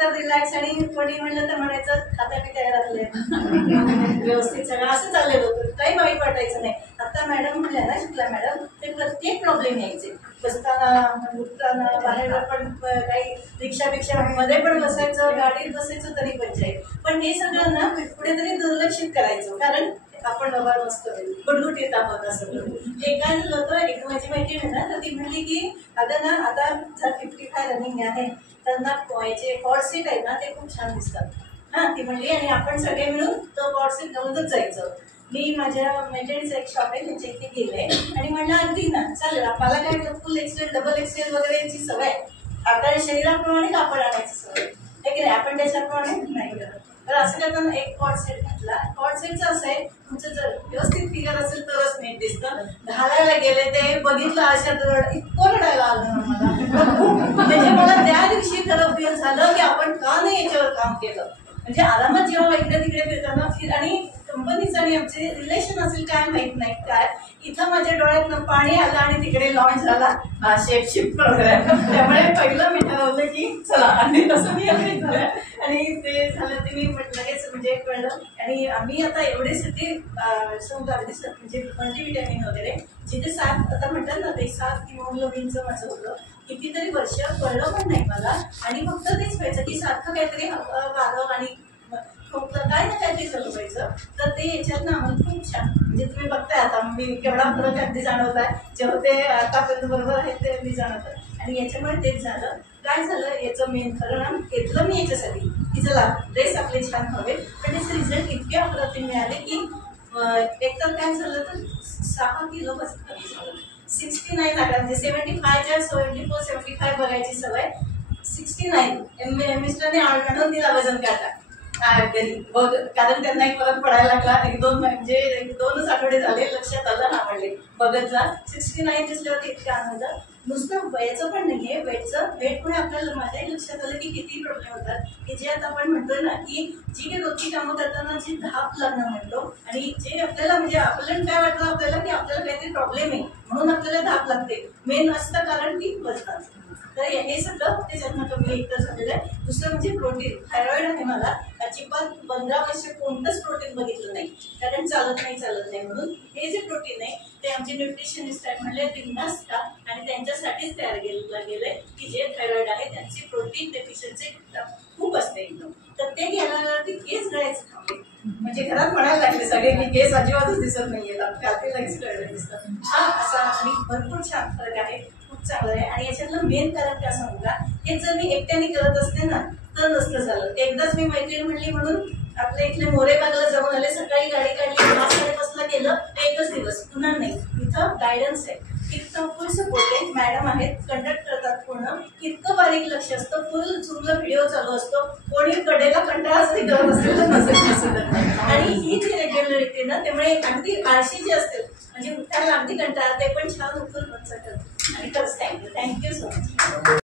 फक्त रिलॅक्स आणि कोणी म्हणलं तर म्हणायचं खाता पिता घरातले व्यवस्थित सगळं असं चाललेलं होतं, काही वाईट वाटायचं नाही. आता मॅडम म्हणल्या ना शुक्ला मॅडम, ते प्रत्येक प्रॉब्लेम यायचे, बसताना उठताना बाहेर पण काही रिक्षा मध्ये पण बसायचं, गाडीत बसायचं तरी पंचायत. पण हे सगळं ना कुठेतरी दुर्लक्षित करायचं, कारण आपण बाबा मस्त गुटगुटीत आहोत असं. हे काय झालं होतं, एक माझी मैत्रीण आहे ना, तर ती म्हणली की अगं ना आता जर 55 रनिंग आहे तर ना याचे कॉर्ड सीट आहे ना ते खूप छान दिसतात हा, ती म्हणली, आणि आपण सगळे मिळून तो कॉर्ड सीट घालूनच जायचं. मी माझ्या मैत्रिणीचं एक शॉप आहे त्यांच्या इथे गेले आणि म्हणलं अगदी ना चालेल, मला काय फुल एक्सेल डबल एक्सेल वगैरे याची सवय, आपल्या शरीराप्रमाणे कापड आणायची सवय आहे की नाही, आपण त्याच्याप्रमाणे नाही करत. तर असं करताना एक कॉर्ड सेट घातला. कॉर्ड सेटचं असं आहे, तुमचं जर व्यवस्थित फिगर असेल तरच नीट दिसतं. घालायला गेले ते बघितलं अशा इतकं रडायला आलं मला. म्हणजे मला त्या दिवशी खरं फील झालं की आपण का नाही याच्यावर काम केलं. म्हणजे आरामात जेव्हा इकडे तिकडे फिरताना आणि कंपनीचं आणि आमचे रिलेशन असेल काय माहित नाही काय, इथं माझ्या डोळ्यातनं पाणी आलं आणि तिकडे लॉन्च झाला शेपशिफ्ट प्रोग्राम. त्यामुळे पहिलं मी ठरवलं की चला, आणि तसं मी अगदी झालं आणि ते झालं ते मी लगेच म्हणजे कळलं. आणि आम्ही आता एवढे सगळे म्हणजे मल्टीव्हिटॅमिन वगैरे जिथे 7 आता म्हणतात ना ते 7 हिमोग्लोबिनचं माझं होतं, कितीतरी वर्ष कळलं पण नाही मला. आणि फक्त तेच व्हायचं की सारखं काहीतरी वारं आणि काय ना काहीतरी चालू व्हायचं. तर ते याच्यातनं आम्हाला खूप छान, म्हणजे तुम्ही बघताय आता मी केवढा फरक अगदी जाणवत आहे, जेव्हा ते आतापर्यंत बरोबर आहे ते अगदी जाणवतं. आणि याच्यामुळे तेच झालं. काय झालं याचं मेन कारण घेतलं मी याच्यासाठी की चला ड्रेस आपले छान हवे, पण त्याचे रिझल्ट इतके अप्रतिम मिळाले की एकतर काय झालं तर 6 किलो कमी झालं. 69 आकडा, म्हणजे 75च्या 74 75 बघायची सवय, 69 मिस्टरने आणून दिला वजन काटा घरी, कारण त्यांना एक फरक पडायला लागला. 1-2 आठवडे झाले, लक्षात आलं ना म्हणले बघत जा. 69 दिसल्यावरती इतकं आनंद. नुसतं वयाचं पण नाहीये, वेटमुळे आपल्याला माझ्याही लक्षात आलं की किती प्रॉब्लेम होतात, की जे आता आपण म्हणतो ना की जी काही रोजची कामं करताना जी धाप लागणं म्हणतो, आणि जे आपल्याला म्हणजे आपल्याला काय वाटतं आपल्याला की आपल्याला काहीतरी प्रॉब्लेम आहे म्हणून आपल्याला धाप लागते, मेन असतं कारण की वजनाचं. तर हे सगळं त्याच्यातनं कमी एकतर झालेलं आहे. दुसरं म्हणजे प्रोटीन. थायरॉइड आहे मला, अजिबात 15 वर्ष कोणतंच प्रोटीन बघितलं नाही, कारण चालत नाही म्हणून. हे जे प्रोटीन आहे ते आमचे न्यूट्रिशनिस्ट आहेत म्हणले बिंदास खा, आणि त्यांच्यासाठीच तयार केलं गेलंय की जे थायरॉइड आहे त्यांची प्रोटीन डेफिशियन्सी खूप असते एकदम. तर ते घ्यायला ते केस गळायचं थांबले, म्हणजे घरात म्हणायला लागले सगळे की केस अजिबातच दिसत नाहीये, काल लगेच कळलं दिसतं छान असा. आणि भरपूर छान फरक आहे, खूप चांगलं आहे. आणि याच्यातलं मेन कारण काय सांगू का, हे जर मी एकट्याने करत असते ना तर नसतं झालं. एकदाच मी मैत्रीण म्हणली म्हणून आपल्या इथले मोरेबागला जाऊन आले, सकाळी गाडी काढली, 5-5:30ला गेलं, एकच दिवस, पुन्हा नाही. इथं गायडन्स आहे, इतकं फुल सपोर्ट आहे, मॅडम आहेत, कंडक्ट करतात पूर्ण, इतकं बारीक लक्ष असतं, फुल चुकलं व्हिडिओ चालू असतो, कोणी कडेला कंटाळा जरी करत असेल तर नसेल. आणि ही जी रेग्युलरिटी ना, त्यामुळे अगदी आळशी जी असते म्हणजे उठायला अगदी कंटाळा, ते पण छान उठून करतात. आणि खरंच थँक्यू सो मच.